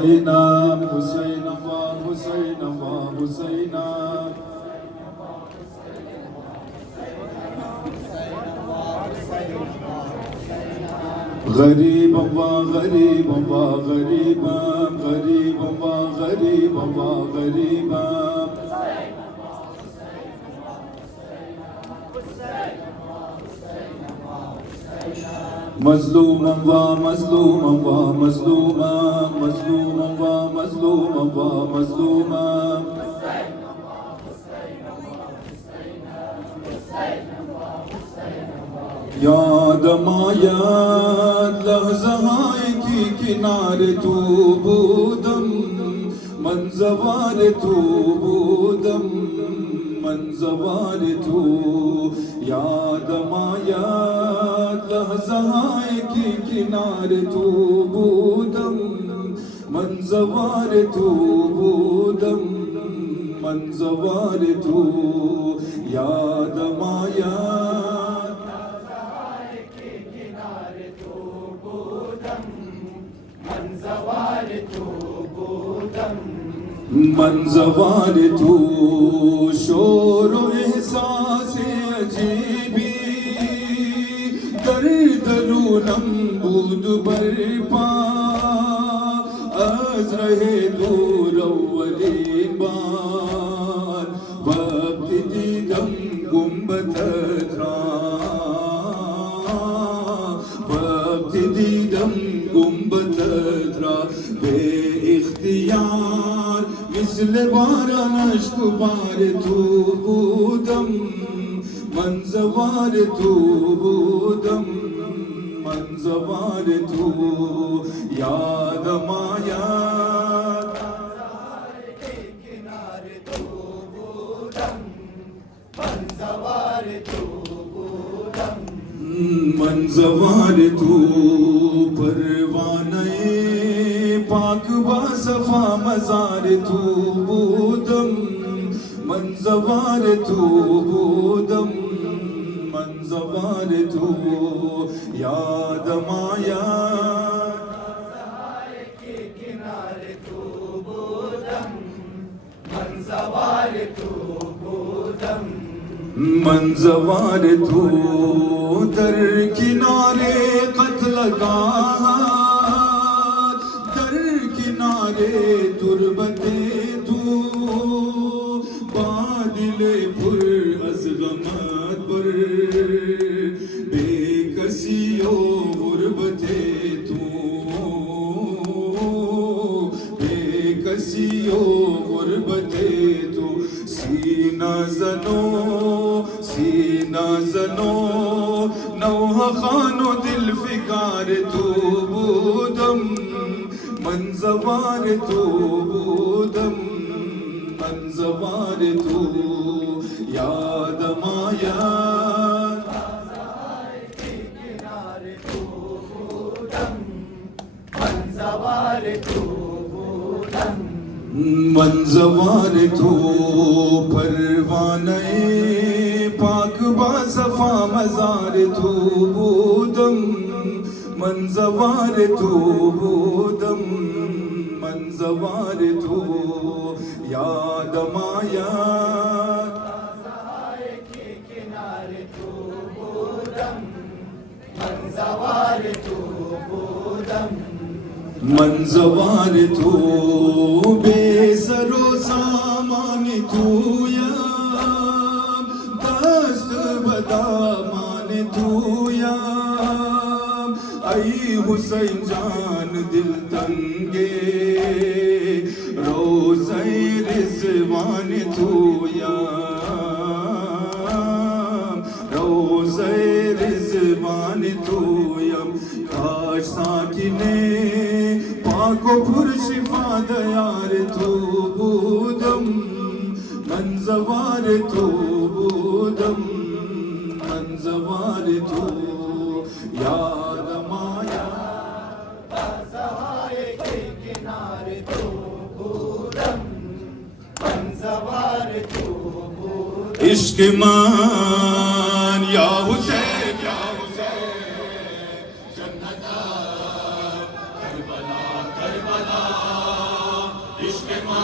हुसैना हुसैन वा हुसैन वा हुसैना गरीब वा गरीब वा गरीब गरीब वा गरीब वा गरीब मजलूम वा मजलूम वा मजलूम मजलूम वा मजलूम वा मजलूम याद मायात लहज़ाए की किनारे तू बूदम मंजवार तू बूदम मंजवार तू याद मायात लहज़ाए की किनारे तू बूदम मंजवार तू बूदम मंजवार तू याद मायात मंजवार तू शोर एहसास अजीबी दर्दरूनम बूद बरपा अज रहे दूर अव्वलीन बार वक्त दीदम गुंबद था वक्त दीदम गुंबद था बे इख्तियार मिसल बारा नश्क बार तू बूदम मंजवार तू बूदम मंजवार तू याद मायात किनारे तू बूदम मंजवार तू बूदम मंजवार तू परवाने पाक बासफा मजार तू बूदम मंजवार तू बूदम मंजवार तू याद मायात के किनारे तू बूदम मंजवार तू बूदम मंजवार तू दर किनारे कत्ल गाह किनारे तुरबते तू बादिले पुर अज़गमत पर बेकसियो गुरबते तू बेकसियो गुरबते तू सीना जनो नौह खानो दिल फिकार तू बूदम मंजवार तू बूदम मंजवार तू याद मायात किनारे तू बूदम मंजवार तू बूदम मंजवार तू परवाने पाक बासफा मजार तू बूदम मंजवार तू बूदम मंजवार तू याद मायात के किनारे तू बूदम मंजवार तू बूदम मंजवार तू बेसरो सामान तू या दस्त बदामान तू या आई हुसैन जान दिल तंगे रोज़े रिज़वान तू या रोज़े रिज़वान तू या काश साकिने पाको पुरशिफा दयार तू बूदम मंजवार तू बूदम मंजवार तू याद मायात के किनारे तू बूदम मंजवार तू बूदम इश्क मान या हुसैन जन्नत करबला करबला Shut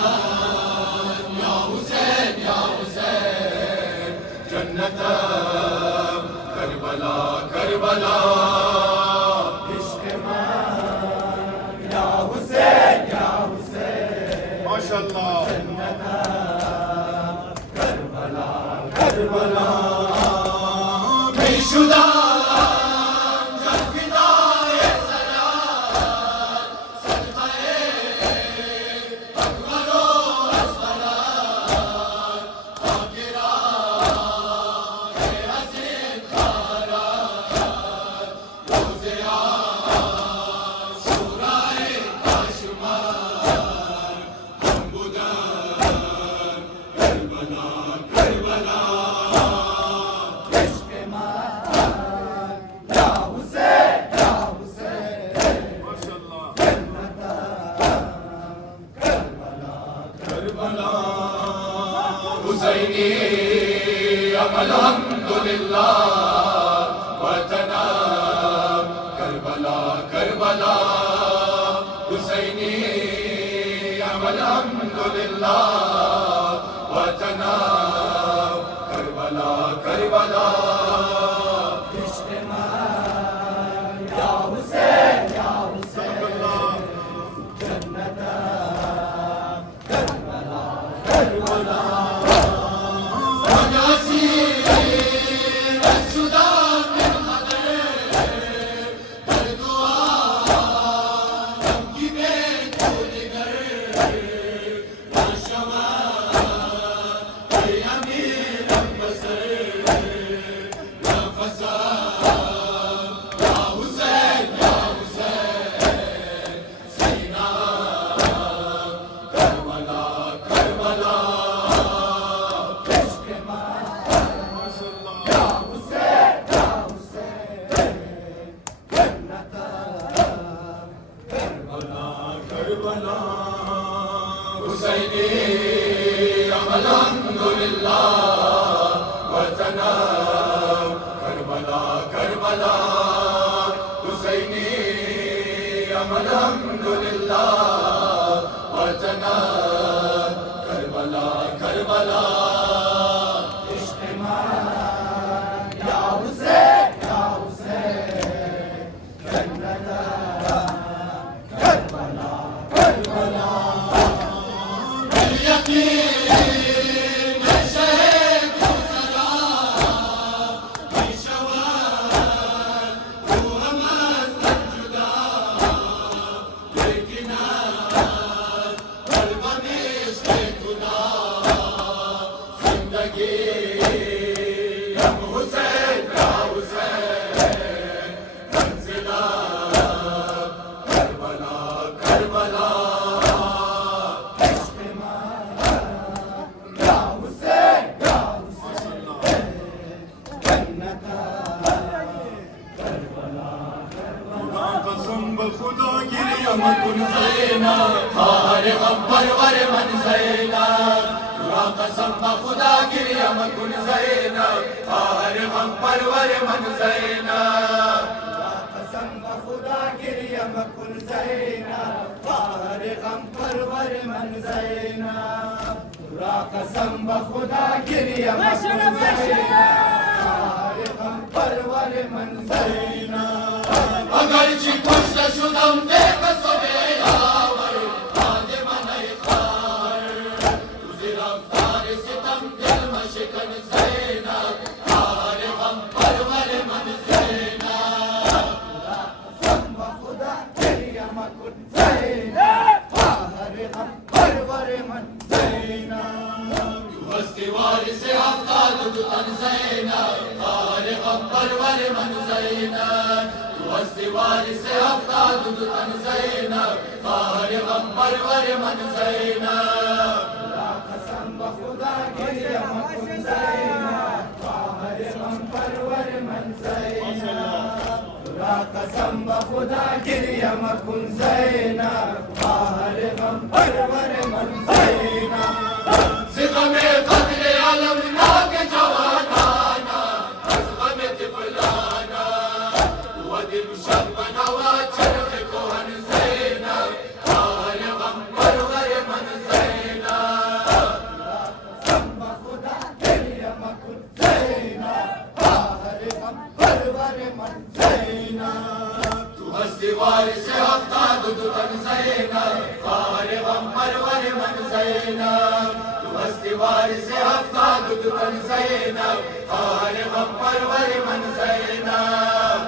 ज़ैनब, तू हस्ती वारिस हफ्ता दुद तन ज़ैनब, ख़ार गम परवर मन ज़ैनब,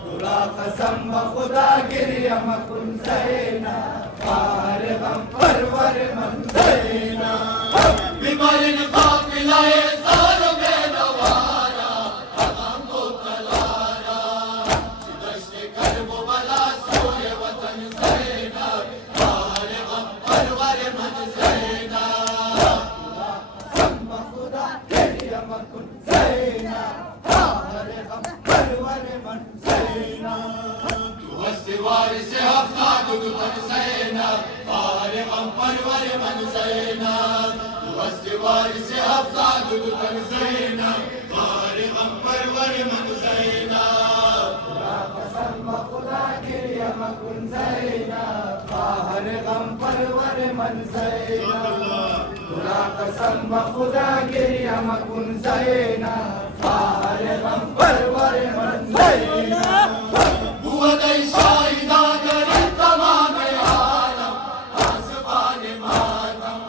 तुरा कसम ब खुदा गिरियम कुन ज़ैनब, ख़ार गम परवर मन ज़ैनब, बीमारी ने काफ़िलाए सारों में नवारा, अग़म को तलारा, दश्ते कर्ब बला सोए वतन ज़ैनब, ख़ार गम परवर मन ज़ैनब, कसम ब खुदा गिरियम कुन ज़ैनब, ख़ार गम परवर मन ज़ैनब, तू हस्ती वारिस हफ्ता दुद तन ज़ैनब, ख़ार गम परवर मन ज़ैनब, तू हस्ती वारिस हफ्ता दुद तन ज़ैनब, ख़ार गम परवर मन ज़ैनब, कसम ब खुदा गिरियम कुन ज़ैनब, ख़ार गम परवर मन ज़ैनब, तुरा कसम ब खुदा गिरियम कुन ज़ैनब, ख़ार गम परवर मन ज़ैनब, बुअदई शाहिदा करे तमाम आलम, आसमान मातम,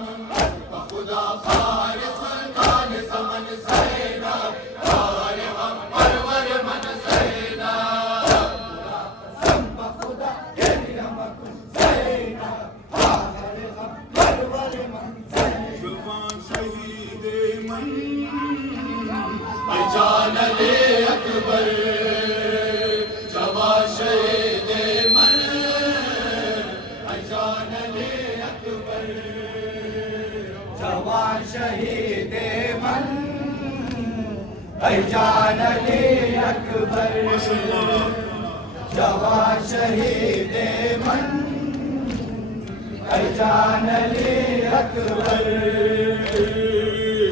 खुदा ख़ार सुल्तान ज़मन ज़ैनब, ख़ार गम परवर मन ज़ैनब, कसम ब खुदा गिरियम कुन ज़ैनब, ख़ार गम परवर मन ज़ैनब, जवान शहीद मन जान ले अकबर, जवान शहीद मन, जान ले अकबर, जवान शहीद मन, जान ले अकबर, जवान शहीद मन, जान ले अकबर,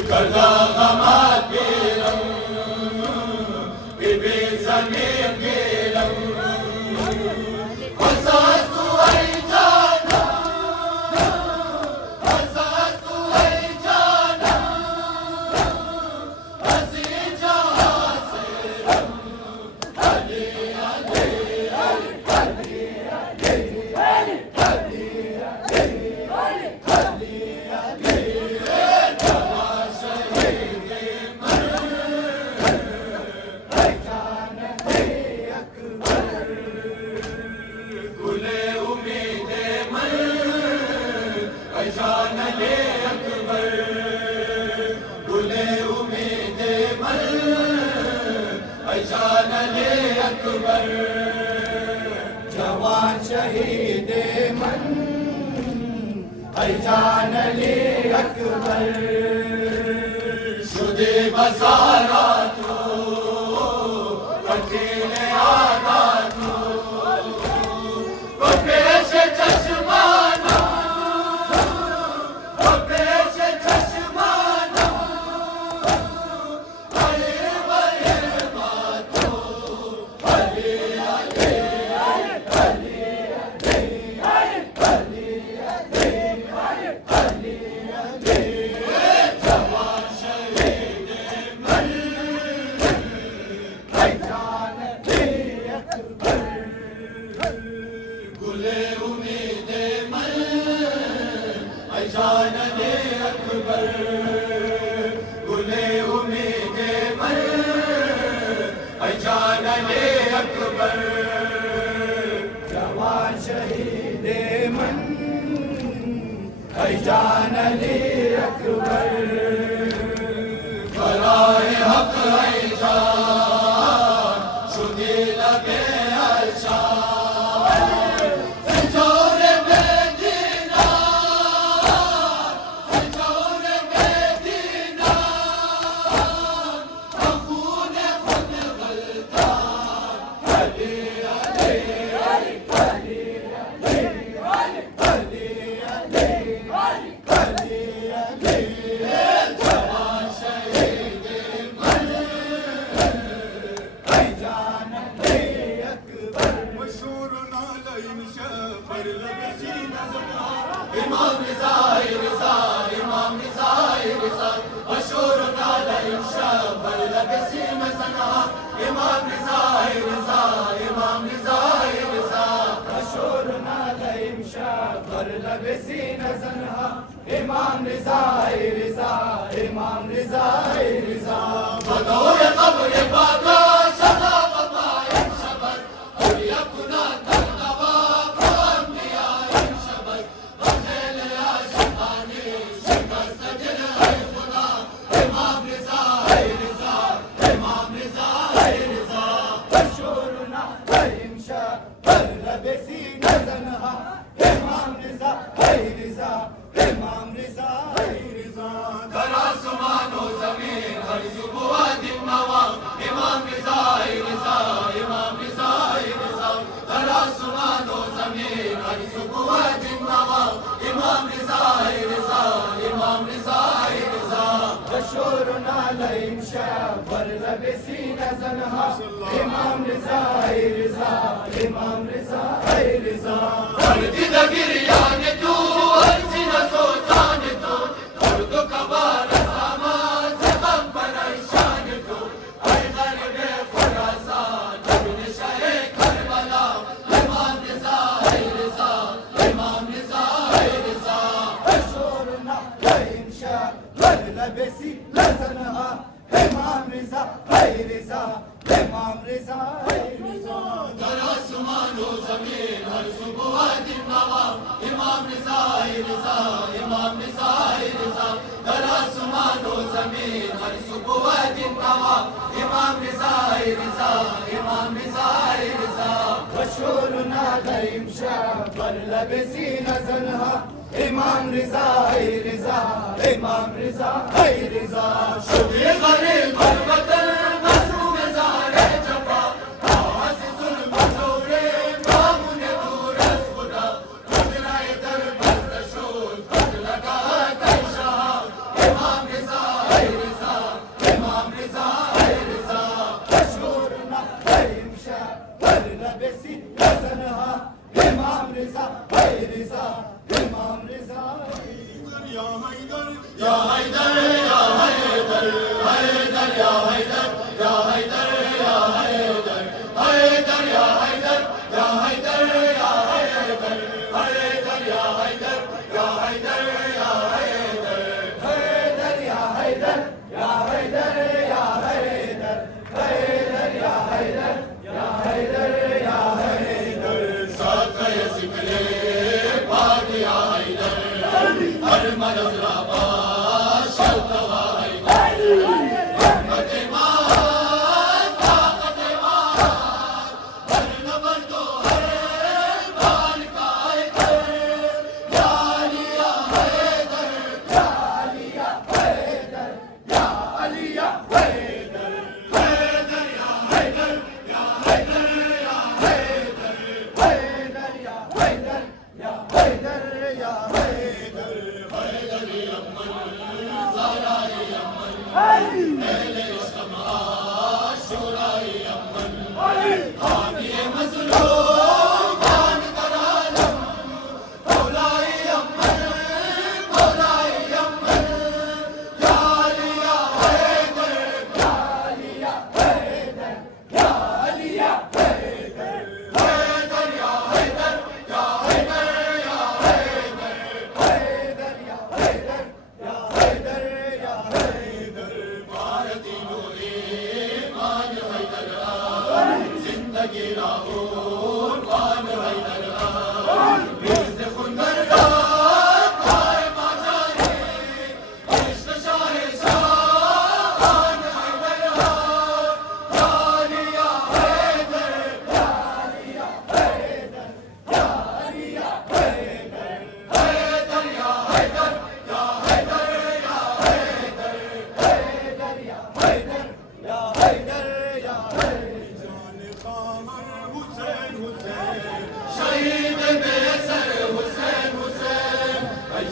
करदा गमात बेरम, बिबे ज़मीन गेलम, हसास्तु ऐ जाना, हसास्तु ऐ जाना, हसी जहाँ से रम, अली अली अली अली अली अली अली अली अली जवान शहीद मन, जान ले अकबर, गुले उम्मीद मन, जान ले अकबर, गुले उम्मीद मन, जान ले अकबर, जवान शहीद मन, जान ले अकबर, शुदे बसारा तू, कठिन आगा तू, पेश चश्माना, पेश चश्माना, अली बले मातो, अली अली अली अली अली अली अली अली, जवान शहीद मन, जान ले अकबर, गुले उम्मीद मन, जान ले अकबर, गुले उम्मीद मन, जान ले अकबर, जवान शहीद मन, जान ले अकबर, बराए हक है जान, शुदे लगे अलशान, संजोरे बेदीना, संजोरे बेदीना, खून खुद गलतान, अली अली अली अली अली अली अली अली अली, जवान शहीद मन, जान ले अकबर, मशहूर नालइन शफर लबसी नज़मा, इमाम रिज़ा रिज़ा, इमाम रिज़ा रिज़ा, मशहूर नालइन शफर लबसी नज़मा, इमाम रिज़ा रिज़ा, सीना ज़नहा इमाम रिज़ा रिज़ा इमाम रिज़ा रिज़ा बदौर क़ब्र बागा शज़ा वक़ाय शबज़ और यकुना तक़वा फ़अंबिया शबज़ वज़ेल आशिक़ानी शिकस्त दिल है खुदा इमाम रिज़ा रिज़ा इमाम रिज़ा रिज़ा बशूरना इमशा बलब सीना ज़नहा इमाम रिज़ा रिज़ा इमाम रिज़ा रिज़ा कर आसमान व ज़मीन हर सुबह दिन नवा इमाम रिज़ा रिज़ा इमाम रिज़ा रिज़ा कर आसमान व ज़मीन हर सुबह दिन नवा इमाम रिज़ा रिज़ा इमाम रिज़ा रिज़ा बशूरना इमशा बलब सीना ज़नहा इमाम रिज़ा रिज़ा इमाम रिज़ा रिज़ा हर दिन गिरियान तू हर सीना सोचान तू हर दो कबार सामान से गम परेशान तू हर गरीबे खुरासान जबन शहे करबला इमाम रिज़ा रिज़ा इमाम रिज़ा रिज़ा बशूरना इमशा बलब सीना ज़नहा इमाम रिज़ा रिज़ा इमाम रिज़ा रिज़ा कर आसमान व ज़मीन हर सुबह दिन नवा इमाम रिज़ा रिज़ा इमाम रिज़ा रिज़ा कर आसमान व ज़मीन हर सुबह दिन नवा इमाम रिज़ा रिज़ा इमाम रिज़ा रिज़ा बशूरना इमशा बलब सीना ज़नहा इमाम रिज़ा रिज़ा इमाम रिज़ा रिज़ा शुभी गरीब वतन मज़लूम ज़ारे जफ़ा आवाज़ ज़ुल्म दौरे मामून दूर अज़ खुदा गुज़राए दर बज़्त शूर पग लगा कर शाह इमाम रिज़ा रिज़ा इमाम रिज़ा रिज़ा बशूरना इमशा बलब सीना ज़नहा इमाम रिज़ा रिज़ा इमाम रिज़ा या हैदर या हैदर या हैदर हैदर या हैदर या हैदर या हैदर हैदर या हैदर या हैदर या हैदर हैदर या हैदर या हैदर या हैदर हैदर या हैदर या हैदर या हैदर हैदर या हैदर या हैदर या हैदर साथ ज़िक्रे पाक या हैदर हर मरज़ रवा शल्तवा हैदर हिम्मत ईमान ताक़त ईमान हर नबर दो हर बाल का हैदर या अली या हैदर या अली या हैदर या अली या हैदर हैदर या हैदर या हैदर या हैदर हैदर या हैदर या हैदर या हैदर हैदर अमन ज़ाराए अमन अहले इस्लाम आशुराए अमन हामी मज़लूम खान करालम मौलाए अमन मौलाए अमन या अली या हैदर या अली या हैदर या अली या हैदर हैदर या हैदर या हैदर या हैदर हैदर या हैदर या हैदर या हैदर भारती नूरे मान हैदर जिंदगी राहो मान हैदर बिज़ खुंदर खाए माजारे इश्क शाहे शान हैदर या अली या हैदर या अली या हैदर या अली या हैदर हैदर या हैदर या हैदर या हैदर हैदर या हैदर या हैदर या हैदर जान क़मर हुसैन हुसैन शहीद बेअसर हुसैन हुसैन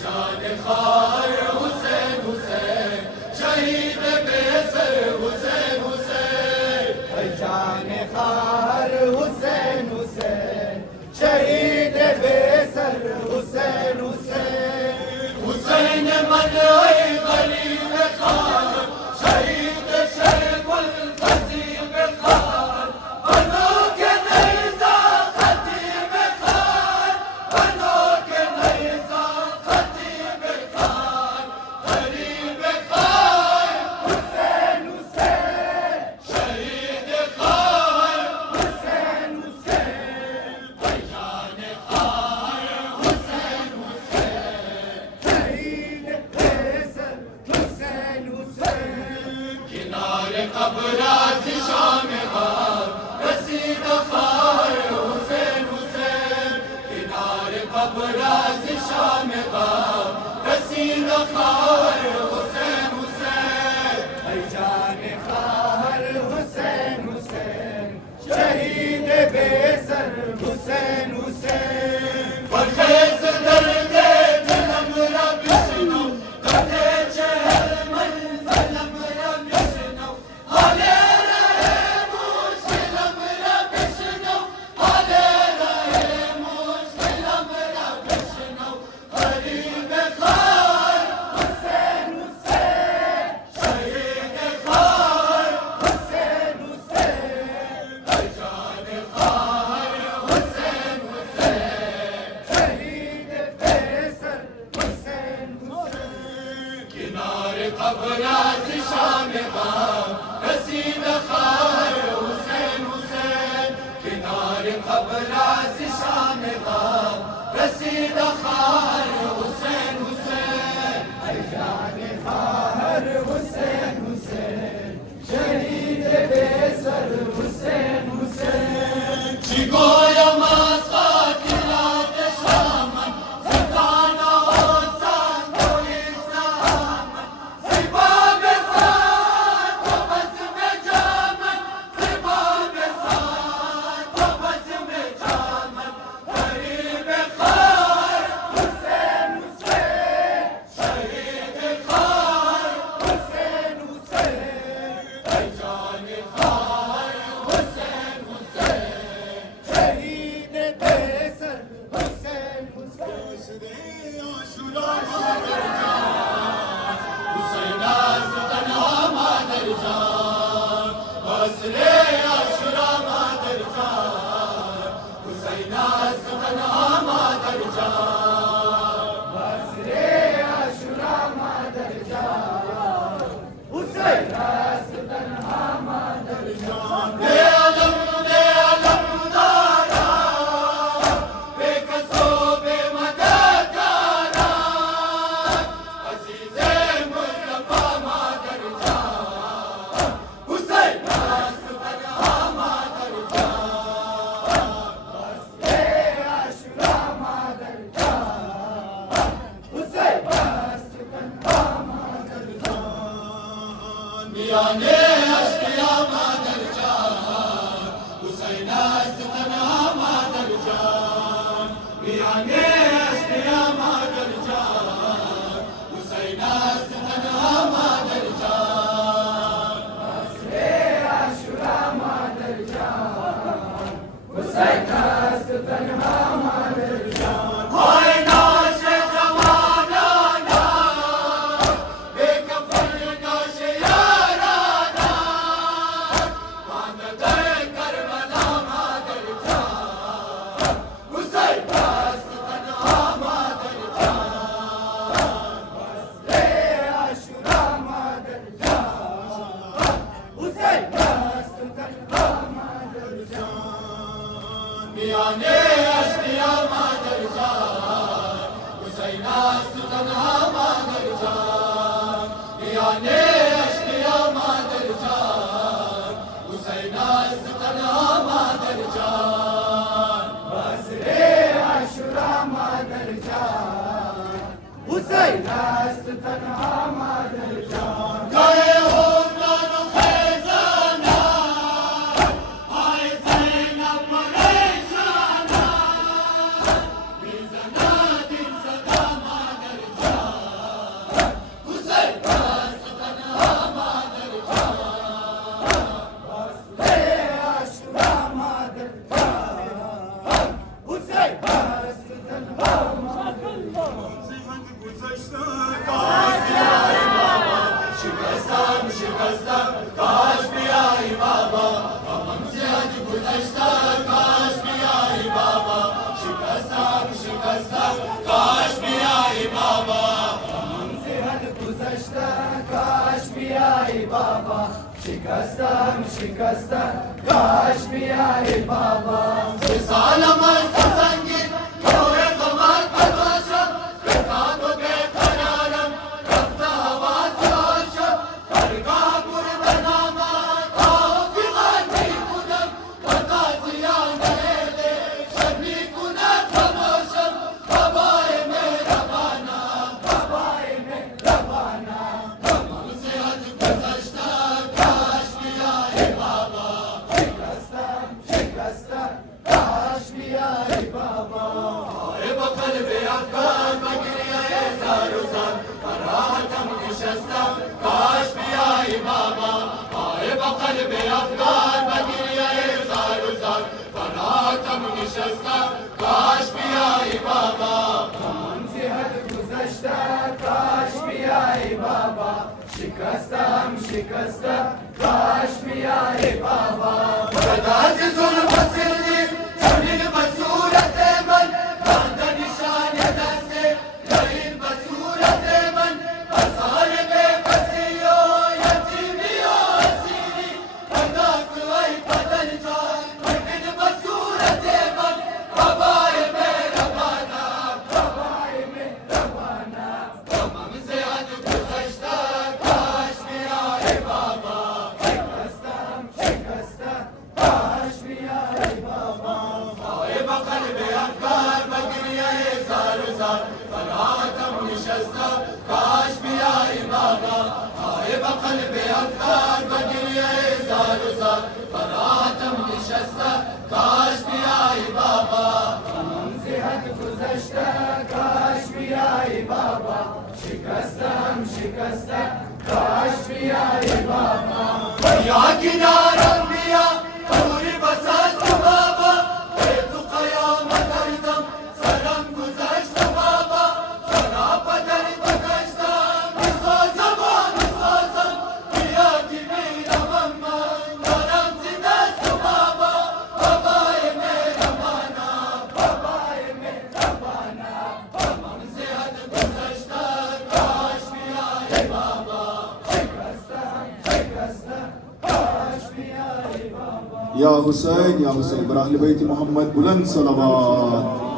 जान ख़ार हुसैन हुसैन शहीद बेअसर हुसैन हुसैन जान ख़ार हुसैन हुसैन शहीद बेअसर हुसैन हुसैन हुसैन मन गरीब खान शहीद शरगुल क़सीम खान अनोखे नैज़ा ख़तीब खान अनोखे नैज़ा खार हुसैन हुसैन ऐ जाने खार हुसैन हुसैन शहीद बेसर हुसैन हुसैन परखेज दर्दे दिलम रब सुनो कदे चहल मन फलम रब सुनो हाले रहे मुश्किलम रब सुनो हाले रहे मुश्किलम रब सुनो गरीब खार हुसैन हुसैन शहीद खार हुसैन हुसैन ऐ जाने खार हुसैन हुसैन शहीद बेसर हुसैन हुसैन किनारे कब्रात शाम बाम रसीद खार हुसैन हुसैन किनारे कब्रात शाम बाम रसीद खार हुसैन हुसैन ऐ जाने खार हुसैन हुसैन शहीद बेसर हुसैन हुसैन चिगोया मासा किलात शामन सताना होसान कोई सामन सिबाब साथ बस में जामन सिबाब साथ बस में जामन गरीब खार हुसैन हुसैन शहीद खार हुसैन हुसैन ऐ जाने खार हुसैन हुसैन शहीद बेसर हुसैन हुसैन आशुरा मादर जान हुसैन तन्हा मादर जान बसरे आशुरा मादर जान हुसैन तन्हा मादर जान बसरे आशुरा मादर जान हुसैन तन्हा मादर जान दे अलम दारा बेकसो बेमददारा अजीज़े मुस्तफा मादर जान हुसैन तन्हा मादर जान बसरे आशुरा मादर जान हुसैन तन्हा मादर जान मियाने अश्किया मादर जान हुसैन तन्हा मादर जान मियाने अश्किया मादर जान हुसैन तन्हा मादर जान बसरे आशुरा मादर जान हुसैन तन्हा मादर जान हाय नाश जवाना ना बेकफन नाश याराना मान गए करबला मादर जान हुसैन तन्हा मादर जान बसरे आशुरा मादर जान हुसैन तन्हा मादर जान मियाने अश्किया मादर जान हुसैन तन्हा मादर जान मियाने अश्किया मादर जान हुसैन तन्हा मादर जान बसरे आशुरा मादर जान हुसैन तन्हा मादर जान गए हो नानो खैजाना आए ज़ैनब परेशाना बिज़ना दिल सदा मादर जान हुसैन तन्हा मादर जान बसरे आशुरा मादर जान हुसैन तन्हा मादर जान शिकस्तान शिकस्तान काश भी आई बाबा हमसे आज गुज़श्ता काश भी आई बाबा शिकस्तान शिकस्तान काश भी आई बाबा हमसे हद गुज़श्ता काश भी आई बाबा शिकस्तान शिकस्तान काश भी आई बाबा सालम संगीत कोरे कमाल परवाशम बेकादो बेकरारम रफ्ता हवा सोशम करगा पुर बनामा ताफिगाती कुदम बतासिया नहेले शबी कुना खमोशम हवाए में रवाना हवाए में शिकस्त काश मी आहे बाबा कदाच जुल्म सिल्ली जमीन बसूरत मन बांध निशान दस्ते लईन बसूरत मन असाल बेबसियो यतीमियो असीरी अदाक वही बदल जाए जमीन बसूरत मन बाबाए मेरा बाना बाबाए मेरा बाना तमाम से आज गुज़श्ता काश मी आहे बाबा शिकस्ता काश मी आहे बाबा आए बकल बे अफकार बगिया ज़ार ज़ार फरातम निशस्ता काश मी आहे बाबा आए बकल बे अफकार बगिया ज़ार ज़ार फरातम निशस्ता काश मी आहे बाबा हम से हद गुज़श्ता काश मी आहे बाबा शिकस्ता काश मी आहे बाबा या किनारा मिया पूरी बसात बाबा तू कयामत दम सलाम गुज़श्त बाबा सना पदर तकश्ता मिसाज़म मिया की मेरा मम्मा सलाम सिदस्त बाबा बाबाए मेरा बाना तमाम से हद गुज़श्ता काश मी आहे बाबा शिकस्ता काश मी आहे बाबा या हुसैन बर अहले बैत मोहम्मद बुलंद सलावत